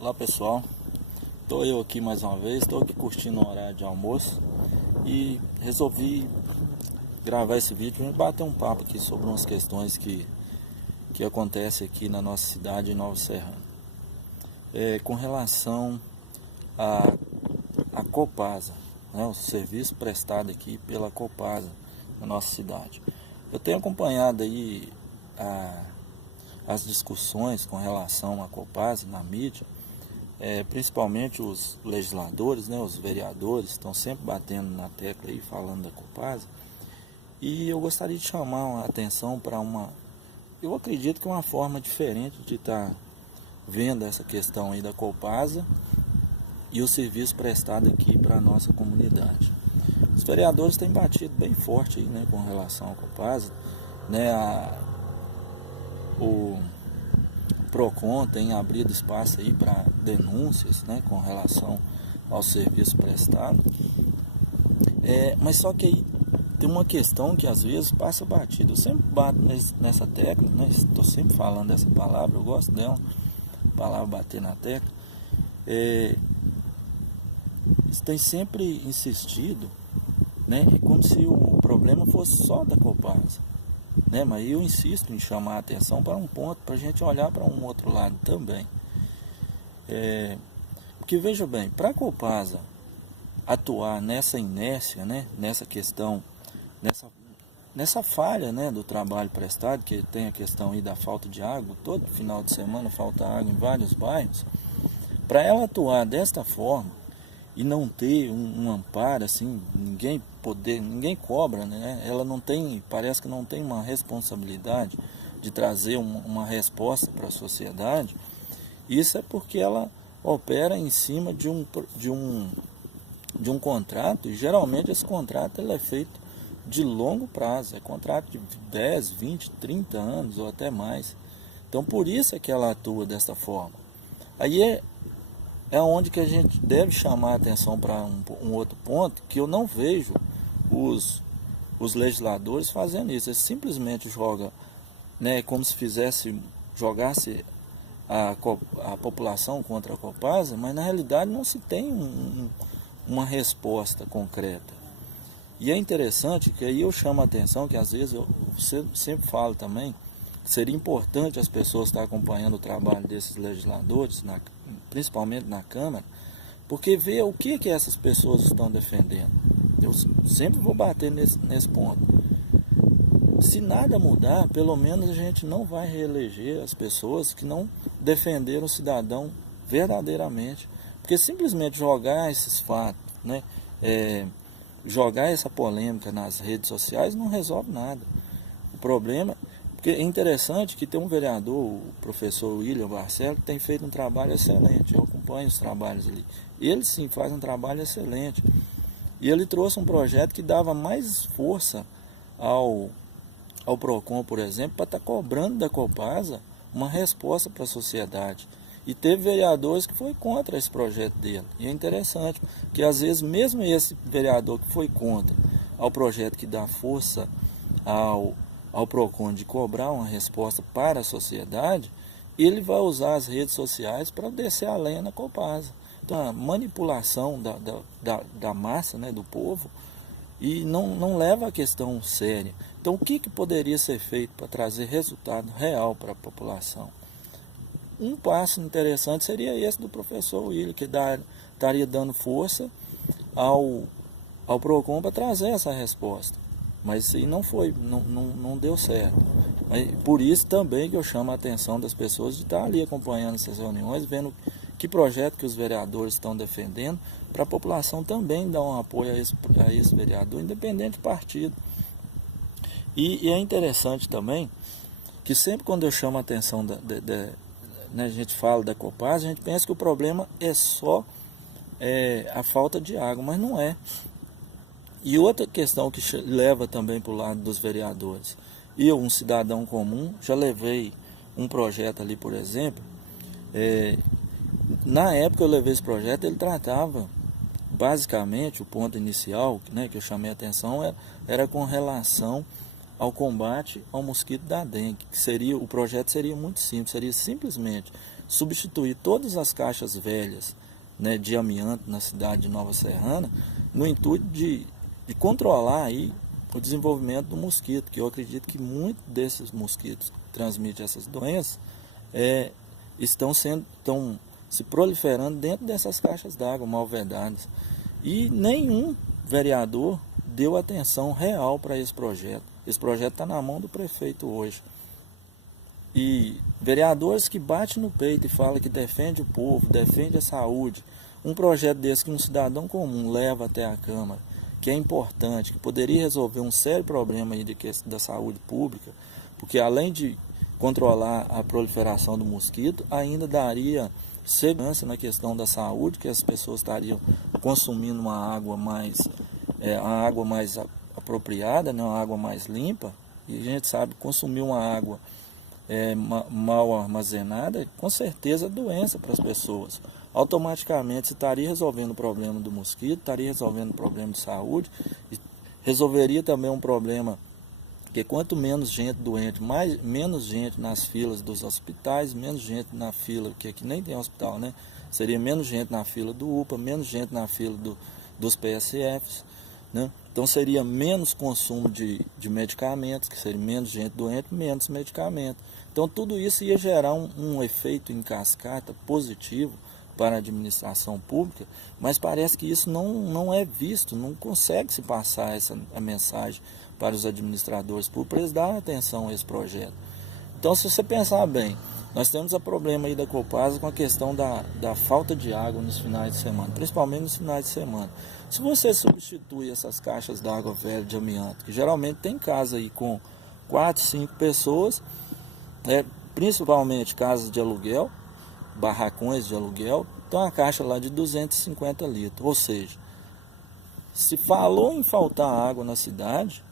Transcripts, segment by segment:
Olá pessoal, estou eu aqui mais uma vez, estou aqui curtindo o horário de almoço e resolvi gravar esse vídeo e bater um papo aqui sobre umas questões que acontecem aqui na nossa cidade, em Nova Serrana. Com relação à Copasa, né, o serviço prestado aqui pela Copasa na nossa cidade. Eu tenho acompanhado aí as discussões com relação à Copasa na mídia. Principalmente os legisladores, né, os vereadores, estão sempre batendo na tecla aí, falando da Copasa. E eu gostaria de chamar a atenção para eu acredito que é uma forma diferente de estar vendo essa questão aí da Copasa e o serviço prestado aqui para a nossa comunidade. Os vereadores têm batido bem forte aí, né, com relação à Copasa, né, o Procon tem abrido espaço aí para denúncias, né, com relação ao serviço prestado. Mas só que aí tem uma questão que às vezes passa batido. Eu sempre bato nessa tecla, né? Estou sempre falando dessa palavra, eu gosto dela, palavra bater na tecla. Tem sempre insistido, né? É como se o problema fosse só da Copasa, né? Mas eu insisto em chamar a atenção para um ponto, para a gente olhar para um outro lado também. Porque veja bem, para a Copasa atuar nessa inércia, né? Nessa questão, nessa falha, né, do trabalho prestado, que tem a questão aí da falta de água, todo final de semana falta água em vários bairros. Para ela atuar desta forma e não ter um amparo, assim, ninguém cobra, né? Ela não tem, parece que não tem uma responsabilidade de trazer uma resposta para a sociedade. Isso é porque ela opera em cima de um contrato, e geralmente esse contrato ele é feito de longo prazo, é contrato de 10, 20, 30 anos ou até mais. Então por isso é que ela atua dessa forma. Aí é onde que a gente deve chamar a atenção para um outro ponto, que eu não vejo os legisladores fazendo isso. Eles simplesmente jogam, né, como se jogasse a população contra a Copasa, mas na realidade não se tem uma resposta concreta. E é interessante que aí eu chamo a atenção que às vezes eu sempre falo também que seria importante as pessoas estar acompanhando o trabalho desses legisladores, principalmente na Câmara, porque ver o que essas pessoas estão defendendo. Eu sempre vou bater nesse ponto. Se nada mudar, pelo menos a gente não vai reeleger as pessoas que não defenderam o cidadão verdadeiramente. Porque simplesmente jogar esses fatos, né, jogar essa polêmica nas redes sociais não resolve nada. O problema, porque é interessante que tem um vereador, o professor William Barcelo, que tem feito um trabalho excelente. Eu acompanho os trabalhos ali. Ele sim faz um trabalho excelente. E ele trouxe um projeto que dava mais força ao Procon, por exemplo, para estar cobrando da Copasa uma resposta para a sociedade. E teve vereadores que foi contra esse projeto dele. E é interessante, que às vezes mesmo esse vereador que foi contra ao projeto que dá força ao Procon de cobrar uma resposta para a sociedade, ele vai usar as redes sociais para descer a lenha na Copasa. Então a manipulação da massa, né, do povo, e não leva a questão séria. Então o que poderia ser feito para trazer resultado real para a população? Um passo interessante seria esse do professor William, que estaria dando força ao Procon para trazer essa resposta. Mas isso aí não deu certo. Mas por isso também que eu chamo a atenção das pessoas de estar ali acompanhando essas reuniões, vendo que projeto que os vereadores estão defendendo, para a população também dar um apoio a esse vereador, independente do partido. E é interessante também que sempre quando eu chamo a atenção né, a gente fala da Copasa, a gente pensa que o problema é só a falta de água, mas não é. E outra questão que leva também para o lado dos vereadores. Eu, um cidadão comum, já levei um projeto ali, por exemplo. Na época eu levei esse projeto, ele tratava, basicamente, o ponto inicial, né, que eu chamei a atenção, era com relação ao combate ao mosquito da dengue. O projeto seria muito simples, seria simplesmente substituir todas as caixas velhas, né, de amianto na cidade de Nova Serrana, no intuito de controlar aí o desenvolvimento do mosquito, que eu acredito que muitos desses mosquitos que transmitem essas doenças estão se proliferando dentro dessas caixas d'água mal vedadas. E nenhum vereador deu atenção real para esse projeto. Esse projeto está na mão do prefeito hoje. E vereadores que batem no peito e falam que defende o povo, defende a saúde, um projeto desse que um cidadão comum leva até a Câmara, que é importante, que poderia resolver um sério problema aí da saúde pública, porque além de controlar a proliferação do mosquito, ainda daria segurança na questão da saúde, que as pessoas estariam consumindo uma água mais apropriada, né, uma água mais limpa. E a gente sabe que consumir uma água mal armazenada, com certeza é doença para as pessoas. Automaticamente se estaria resolvendo o problema do mosquito, estaria resolvendo o problema de saúde, e resolveria também um problema que quanto menos gente doente, menos gente nas filas dos hospitais, menos gente na fila, que aqui nem tem hospital, né? Seria menos gente na fila do UPA, menos gente na fila dos PSFs, né? Então seria menos consumo de medicamentos, que seria menos gente doente, menos medicamento. Então tudo isso ia gerar um efeito em cascata positivo para a administração pública, mas parece que isso não é visto, não consegue se passar a mensagem para os administradores públicos, para eles darem atenção a esse projeto. Então, se você pensar bem, nós temos o problema aí da Copasa com a questão da falta de água nos finais de semana, principalmente nos finais de semana. Se você substitui essas caixas d'água velha de amianto, que geralmente tem casa aí com 4, 5 pessoas, principalmente casas de aluguel, barracões de aluguel, então a caixa lá de 250 litros, ou seja, se falou em faltar água na cidade,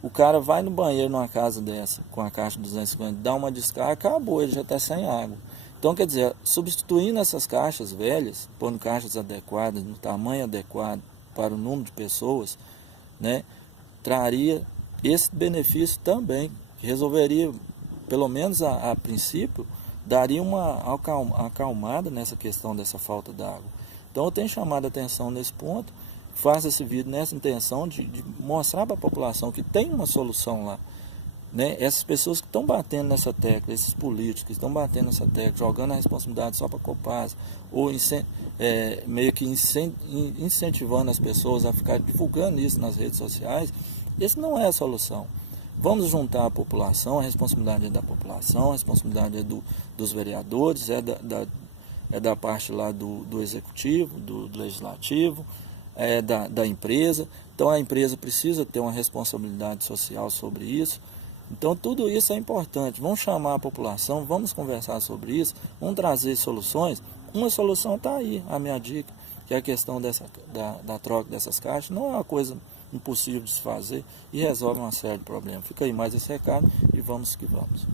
o cara vai no banheiro numa casa dessa, com a caixa de 250, dá uma descarga, acabou, ele já está sem água. Então, quer dizer, substituindo essas caixas velhas, pondo caixas adequadas, no tamanho adequado para o número de pessoas, né, traria esse benefício também, que resolveria, pelo menos a princípio, daria uma acalmada nessa questão dessa falta d'água. Então eu tenho chamado a atenção nesse ponto, faço esse vídeo nessa intenção de mostrar para a população que tem uma solução lá, né? Essas pessoas que estão batendo nessa tecla, esses políticos que estão batendo nessa tecla, jogando a responsabilidade só para a Copasa, ou meio que incentivando as pessoas a ficar divulgando isso nas redes sociais, esse não é a solução. Vamos juntar a população, a responsabilidade é da população, a responsabilidade é dos vereadores, é da parte lá do executivo, do legislativo, da empresa. Então a empresa precisa ter uma responsabilidade social sobre isso. Então tudo isso é importante. Vamos chamar a população, vamos conversar sobre isso, vamos trazer soluções. Uma solução está aí, a minha dica, que é a questão da troca dessas caixas. Não é uma coisa impossível de se fazer e resolve uma série de problemas. Fica aí mais esse recado e vamos que vamos.